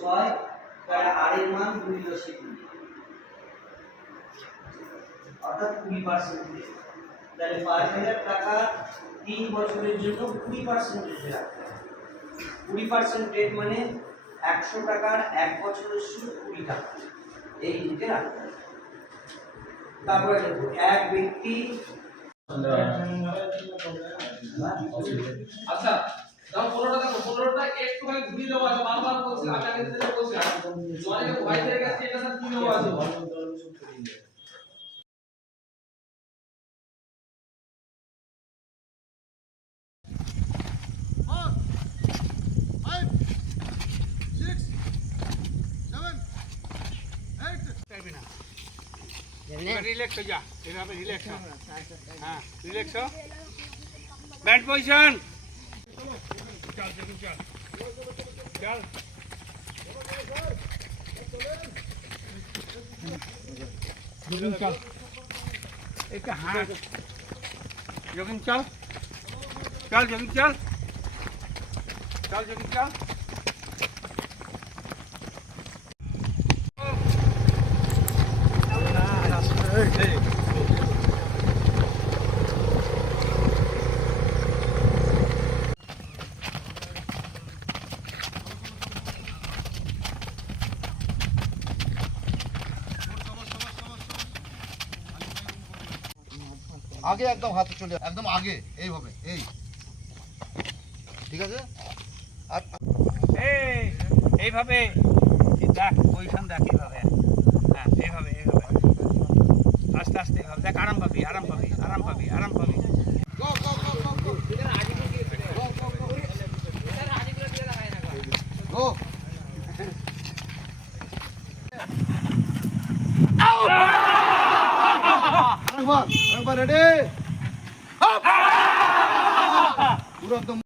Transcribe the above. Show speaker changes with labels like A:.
A: ছয় তাহলে আরের মান দুই দশে কুড়ি অর্থাৎ কুড়ি পার্সেন্টেজ তাহলে পাঁচ হাজার টাকা তিন বছরের জন্য কুড়ি পার্সেন্টেজে রাখতে কুড়ি পার্সেন্ট রেট মানে একশো টাকার এক বছরের সুদ কুড়ি টাকা। এই দিকে রাখতে তারপরে দেখো, এক ব্যক্তি
B: আচ্ছা দাও পনেরোটা দেখো পনেরোটা একটুখানি ঘুরিয়ে দেওয়া আছে বারবার বলছি আমি আগে থেকে বলছি অনেকে ভয় পেয়ে গেছে এটা স্যার কি দেওয়া আছে
C: রিল্যাক্স হয়ে যা এভাবে রিল্যাক্স হ্যাঁ রিল্যাক্স হ band position Çal canım çal. Çal. Yogin çal. Ek haat. Yogin çal. Çal Yogin çal. Çal Yogin çal. Hey.
D: আগে একদম হাতে চলে একদম আগে এইভাবে এই। ঠিক আছে? আর
C: এই এইভাবে এই দেখ পজিশন দেখ এইভাবে। হ্যাঁ এইভাবে এইভাবে। আস্তে আস্তে এইভাবে। দেখ আরাম পাবি আরাম পাবি আরাম পাবি আরাম পাবি।
D: গো আরেকবার আরেকবার রেডি পুরো